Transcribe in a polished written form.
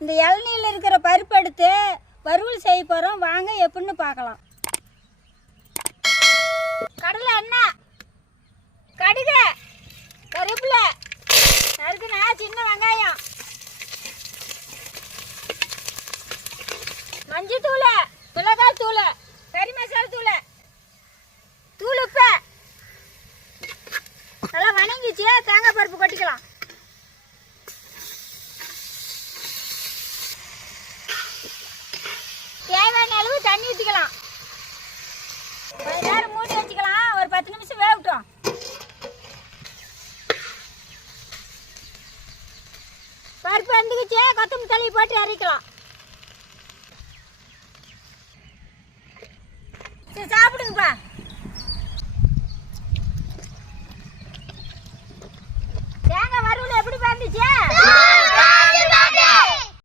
இந்த இளநீல இருக்கிற பருப்பு எடுத்து வறுவல் செய்ய போகிறோம். வாங்க எப்படின்னு பார்க்கலாம். கடலை எண்ணெய், கடுகு, கருவேப்பிலை, நறுக்குனா சின்ன வெங்காயம், மஞ்சத்தூள், மிளகாய் தூள், கறி மசாலா தூள், தூள் உப்பு நல்லா வணங்கிச்சு. தேங்காய் பருப்பு கொட்டிக்கலாம். தேவையான அளவு தண்ணி ஊற்றிக்கலாம். கொஞ்ச நேரம் மூடி வச்சுக்கலாம். ஒரு 10 நிமிஷம் வேகட்டும். பருப்பு வந்துக்குச்சு. கொத்தமல்லி தழை போட்டு அரைக்கலாம். சரி, சாப்பிடுங்கப்பா. தேங்காய் வறுவல் எப்படி வந்துச்சு?